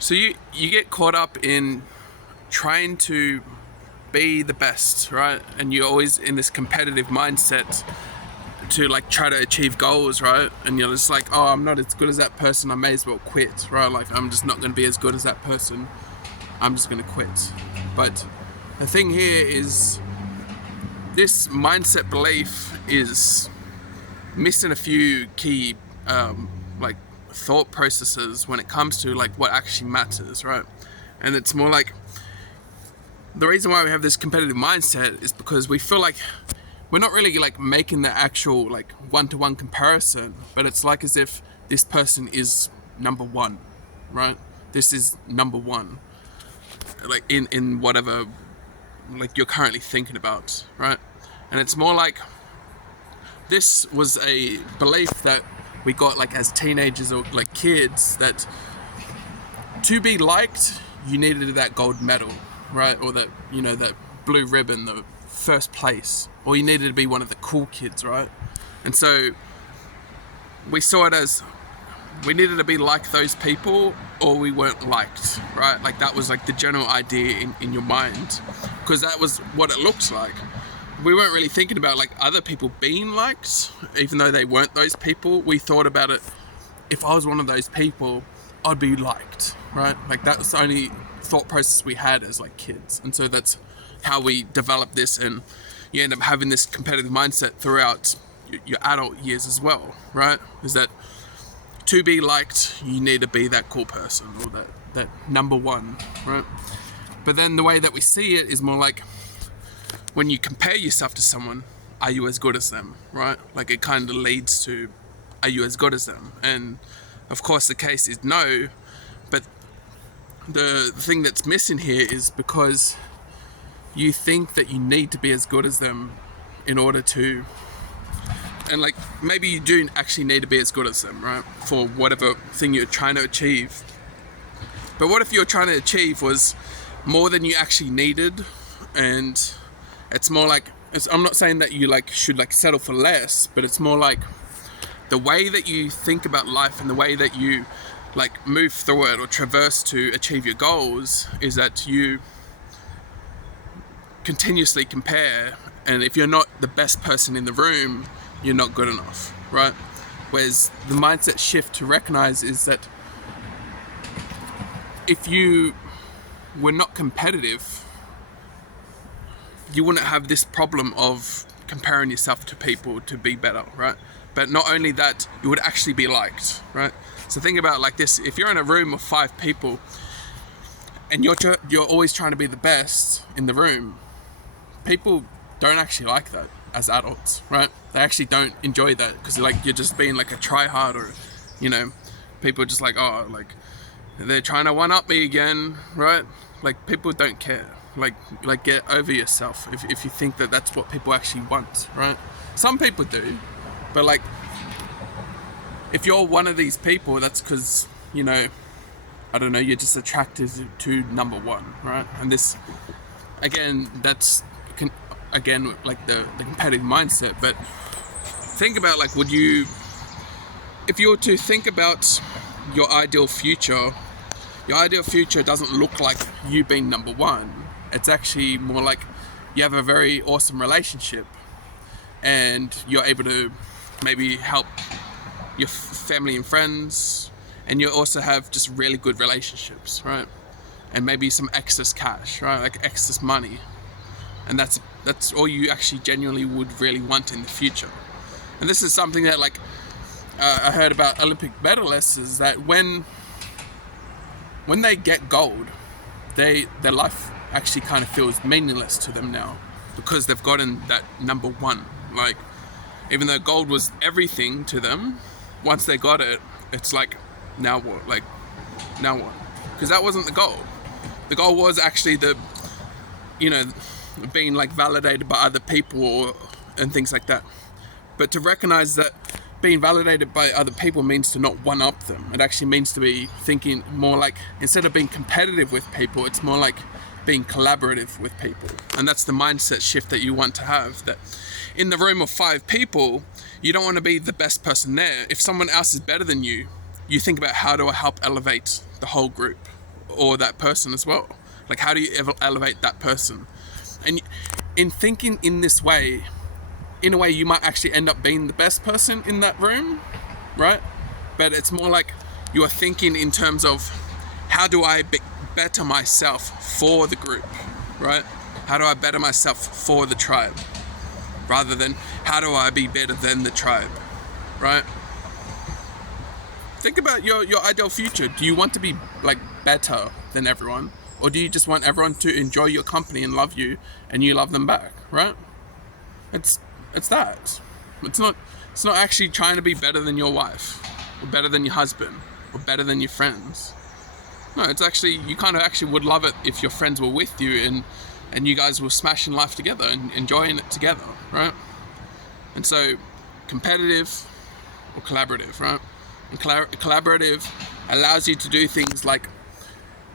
So you get caught up in trying to be the best, right? And you're always in this competitive mindset to like try to achieve goals, right? And you're just like, oh, I'm not as good as that person, I may as well quit, right? Like, I'm just not going to be as good as that person, I'm just going to quit. But the thing here is, this mindset belief is missing a few key like thought processes when it comes to like what actually matters, right? And it's more like, the reason why we have this competitive mindset is because we feel like we're not really like making the actual like one-to-one comparison, but it's like as if this person is number one, right? This is number one, like in whatever like you're currently thinking about, right? And it's more like, this was a belief that we got like as teenagers or like kids, that to be liked you needed that gold medal, right? Or that, you know, that blue ribbon, the first place, or you needed to be one of the cool kids, right? And so we saw it as we needed to be like those people or we weren't liked, right? Like that was like the general idea in your mind, because that was what it looked like. We weren't really thinking about like other people being liked, even though they weren't those people. We thought about it, if I was one of those people, I'd be liked, right? Like that's the only thought process we had as like kids. And so that's how we develop this, and you end up having this competitive mindset throughout your adult years as well, right? Is that to be liked, you need to be that cool person or that number one, right? But then the way that we see it is more like, when you compare yourself to someone, are you as good as them, right? Like it kind of leads to, are you as good as them? And of course the case is no, but the thing that's missing here is because you think that you need to be as good as them in order to, and like maybe you do actually need to be as good as them, right? For whatever thing you're trying to achieve. But what if you're trying to achieve was more than you actually needed, and it's more like, I'm not saying that you like should like settle for less, but it's more like the way that you think about life and the way that you like move through it or traverse to achieve your goals is that you continuously compare, and if you're not the best person in the room, you're not good enough, right? Whereas the mindset shift to recognize is that if you were not competitive, you wouldn't have this problem of comparing yourself to people to be better, right? But not only that, you would actually be liked, right? So think about it like this: if you're in a room of 5 people and you're always trying to be the best in the room, people don't actually like that as adults, right? They actually don't enjoy that, because like you're just being like a try-hard, or you know, people are just like, oh, like they're trying to one-up me again, right? Like people don't care. Like get over yourself if you think that that's what people actually want, right? Some people do, but like if you're one of these people, that's because, you know, I don't know, you're just attracted to number one, right? And this, again, that's again like the competitive mindset. But think about like, if you were to think about your ideal future doesn't look like you being number one. It's actually more like you have a very awesome relationship and you're able to maybe help your family and friends, and you also have just really good relationships, right? And maybe some excess cash, right? Like excess money. And that's all you actually genuinely would really want in the future. And this is something that like I heard about Olympic medalists, is that when they get gold, their life actually kind of feels meaningless to them now, because they've gotten that number one. Like, even though gold was everything to them, once they got it, it's like, now what? Like, now what? Because that wasn't the goal. The goal was actually being like validated by other people and things like that. But to recognize that being validated by other people means to not one-up them. It actually means to be thinking more like, instead of being competitive with people, it's more like being collaborative with people. And that's the mindset shift that you want to have, that in the room of 5 people, you don't want to be the best person there. If someone else is better than you, you think about, how do I help elevate the whole group, or that person as well. Like, how do you elevate that person? And in thinking in this way, in a way, you might actually end up being the best person in that room, right? But it's more like you are thinking in terms of how do I better myself for the group, right? How do I better myself for the tribe? Rather than how do I be better than the tribe, right? Think about your ideal future. Do you want to be like better than everyone? Or do you just want everyone to enjoy your company and love you and you love them back, right? It's that. It's not actually trying to be better than your wife or better than your husband or better than your friends. No, it's actually, you kind of actually would love it if your friends were with you and you guys were smashing life together and enjoying it together, right? And so competitive or collaborative, right? And collaborative allows you to do things like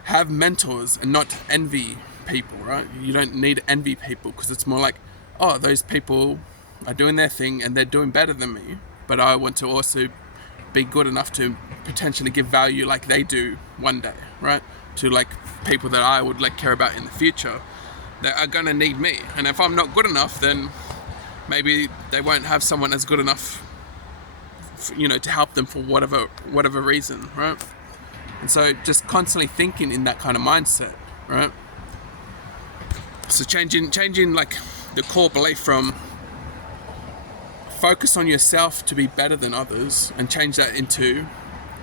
have mentors and not envy people, right? You don't need to envy people because it's more like, oh, those people are doing their thing and they're doing better than me, but I want to also be good enough to potentially give value like they do one day, right? To like people that I would like care about in the future that are gonna need me. And if I'm not good enough, then maybe they won't have someone as good enough, to help them for whatever reason, right? And so just constantly thinking in that kind of mindset, right? So changing like the core belief from focus on yourself to be better than others and change that into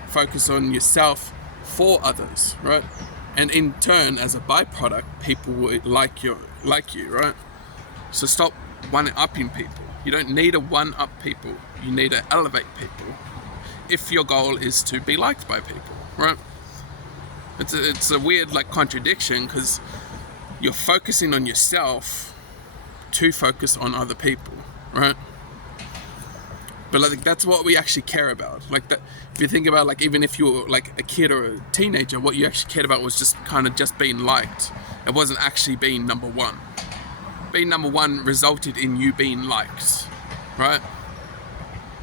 focus on yourself for others, right? And in turn, as a byproduct, people will like you, right? So stop one-upping people. You don't need to one-up people. You need to elevate people if your goal is to be liked by people, right? It's a weird like contradiction because you're focusing on yourself to focus on other people, right? But I think that's what we actually care about. Like that, if you think about like even if you were like a kid or a teenager, what you actually cared about was just being liked. It wasn't actually being number one. Being number one resulted in you being liked, right?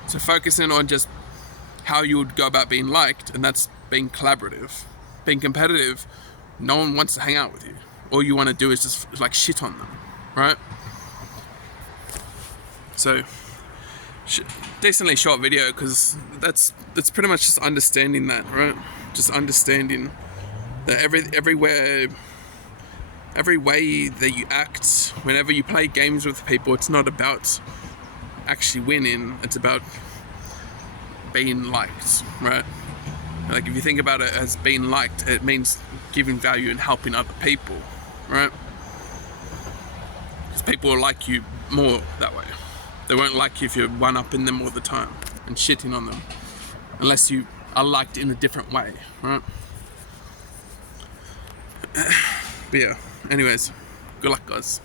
So focusing on just how you would go about being liked, and that's being collaborative. Being competitive, no one wants to hang out with you. All you want to do is just like shit on them, right? So decently short video because that's pretty much just understanding that, right? Just understanding that every way that you act whenever you play games with people, it's not about actually winning, it's about being liked, right? Like if you think about it as being liked, it means giving value and helping other people, right? Because people will like you more that way. They won't like you if you're one-upping them all the time and shitting on them, unless you are liked in a different way, right? But yeah, anyways, good luck guys.